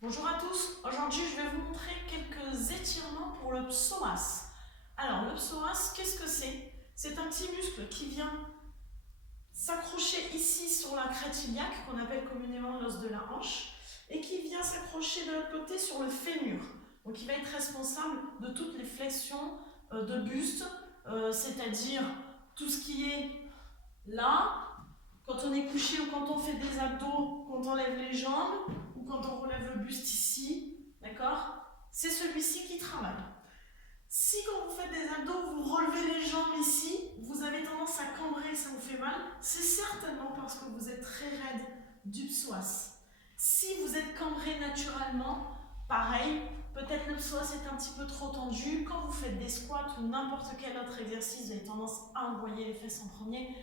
Bonjour à tous, aujourd'hui je vais vous montrer quelques étirements pour le psoas. Alors le psoas, qu'est-ce que c'est? C'est un petit muscle qui vient s'accrocher ici sur la crête iliaque, qu'on appelle communément l'os de la hanche, et qui vient s'accrocher de l'autre côté sur le fémur. Donc il va être responsable de toutes les flexions de buste, c'est-à-dire tout ce qui est là, quand on est couché ou quand on fait des abdos, quand on lève les jambes, ou quand on relève le buste ici, d'accord? C'est celui-ci qui travaille. Si quand vous faites des abdos, vous relevez les jambes ici, vous avez tendance à cambrer, ça vous fait mal, c'est certainement parce que vous êtes très raide du psoas. Si vous êtes cambré naturellement, pareil, peut-être le psoas est un petit peu trop tendu. Quand vous faites des squats ou n'importe quel autre exercice, vous avez tendance à envoyer les fesses en premier.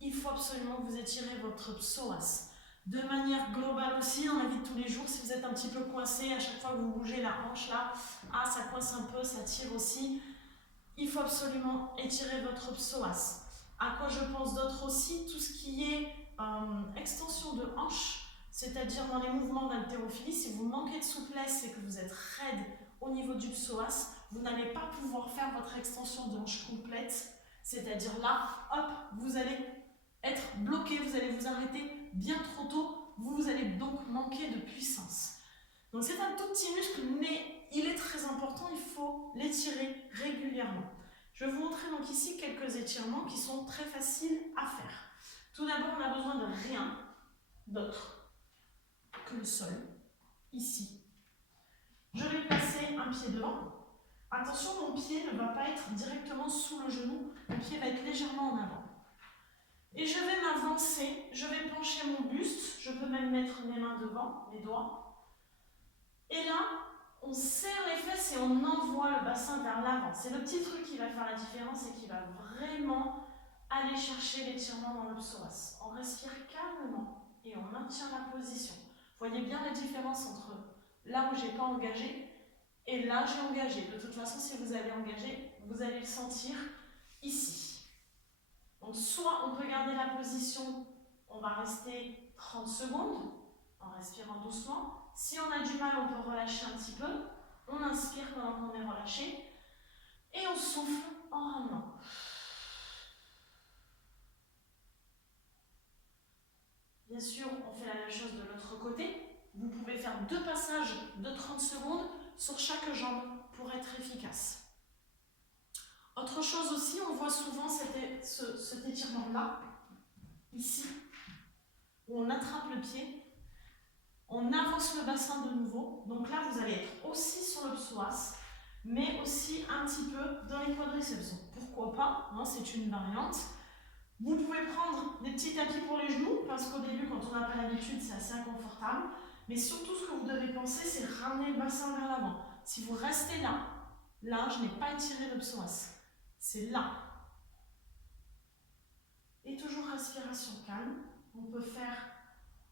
Il faut absolument que vous étirez votre psoas. De manière globale aussi, dans la vie de tous les jours, si vous êtes un petit peu coincé, à chaque fois que vous bougez la hanche là, ça coince un peu, ça tire aussi. Il faut absolument étirer votre psoas. À quoi je pense d'autre aussi? Tout ce qui est extension de hanche, c'est-à-dire dans les mouvements d'haltérophilie, si vous manquez de souplesse et que vous êtes raide au niveau du psoas, vous n'allez pas pouvoir faire votre extension de hanche complète. C'est-à-dire là, hop, vous allez être bloqué, vous allez vous arrêter bien trop tôt, vous allez donc manquer de puissance. Donc c'est un tout petit muscle, mais il est très important, il faut l'étirer régulièrement. Je vais vous montrer donc ici quelques étirements qui sont très faciles à faire. Tout d'abord, on a besoin de rien d'autre que le sol, ici. Je vais placer un pied devant. Attention, mon pied ne va pas être directement sous le genou, mon pied va être légèrement en avant. Et je vais m'avancer, je vais pencher mon buste, je peux même mettre mes mains devant, mes doigts. Et là, on serre les fesses et on envoie le bassin vers l'avant. C'est le petit truc qui va faire la différence et qui va vraiment aller chercher l'étirement dans le psoas. On respire calmement et on maintient la position. Voyez bien la différence entre là où je n'ai pas engagé et là j'ai engagé. De toute façon, si vous avez engagé, vous allez le sentir ici. Donc soit on peut garder la position, on va rester 30 secondes en respirant doucement. Si on a du mal, on peut relâcher un petit peu. On inspire pendant qu'on est relâché et on souffle en ramenant. Bien sûr, on fait la même chose de l'autre côté. Vous pouvez faire 2 passages de 30 secondes sur chaque jambe pour être efficace. Autre chose aussi, on voit souvent cet étirement-là, ici, où on attrape le pied, on avance le bassin de nouveau. Donc là, vous allez être aussi sur le psoas, mais aussi un petit peu dans les quadriceps. Pourquoi pas, hein, c'est une variante. Vous pouvez prendre des petits tapis pour les genoux, parce qu'au début, quand on n'a pas l'habitude, c'est assez inconfortable. Mais surtout, ce que vous devez penser, c'est ramener le bassin vers l'avant. Si vous restez là, je n'ai pas étiré le psoas. C'est là. Et toujours respiration calme. On peut faire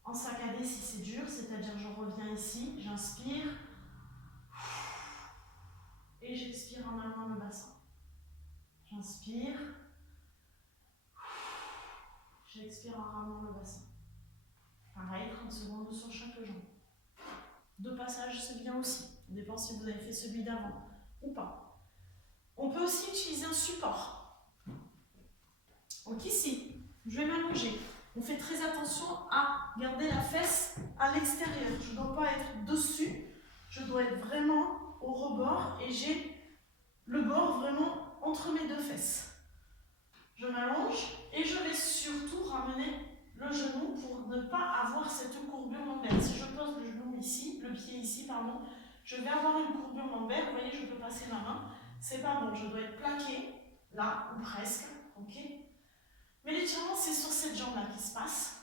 en saccadé si c'est dur, c'est-à-dire je reviens ici, j'inspire et j'expire en amenant le bassin. J'inspire, j'expire en ramenant le bassin. Pareil, 30 secondes sur chaque jambe. 2 passages, c'est bien aussi. Ça dépend si vous avez fait celui d'avant ou pas. On peut aussi utiliser un support. Donc ici, je vais m'allonger. On fait très attention à garder la fesse à l'extérieur. Je ne dois pas être dessus, je dois être vraiment au rebord et j'ai le bord vraiment entre mes 2 fesses. Je m'allonge et je vais surtout ramener le genou pour ne pas avoir cette courbure lombaire. Si je pose le genou ici, le pied ici, pardon, je vais avoir une courbure lombaire. Vous voyez, je peux passer ma main. C'est pas bon, je dois être plaqué, là, ou presque, ok? Mais l'étirement, c'est sur cette jambe-là qui se passe.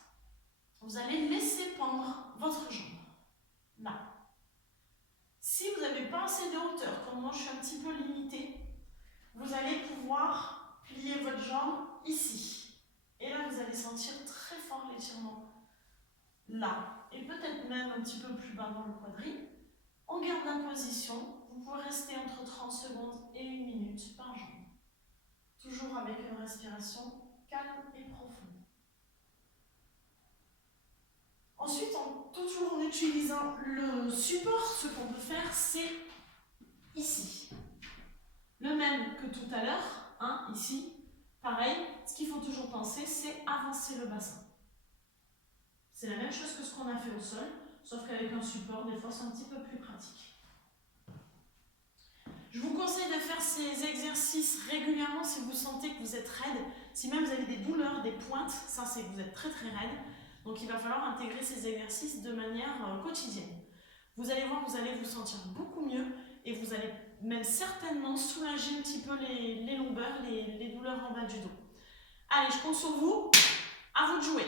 Vous allez laisser pendre votre jambe, là. Si vous n'avez pas assez de hauteur, comme moi je suis un petit peu limitée, vous allez pouvoir plier votre jambe ici. Et là, vous allez sentir très fort l'étirement. Là, et peut-être même un petit peu plus bas dans le quadri. On garde la position. Vous pouvez rester entre 30 secondes et 1 minute par jambe. Toujours avec une respiration calme et profonde. Ensuite, toujours en utilisant le support qu'on peut faire, c'est ici. Le même que tout à l'heure, hein, ici. Pareil, ce qu'il faut toujours penser, c'est avancer le bassin. C'est la même chose que ce qu'on a fait au sol, sauf qu'avec un support, des fois, c'est un petit peu plus pratique. Je vous conseille de faire ces exercices régulièrement si vous sentez que vous êtes raide. Si même vous avez des douleurs, des pointes, ça c'est que vous êtes très très raide. Donc il va falloir intégrer ces exercices de manière quotidienne. Vous allez voir, vous allez vous sentir beaucoup mieux et vous allez même certainement soulager un petit peu les longueurs, les douleurs en bas du dos. Allez, je compte sur vous. À vous de jouer.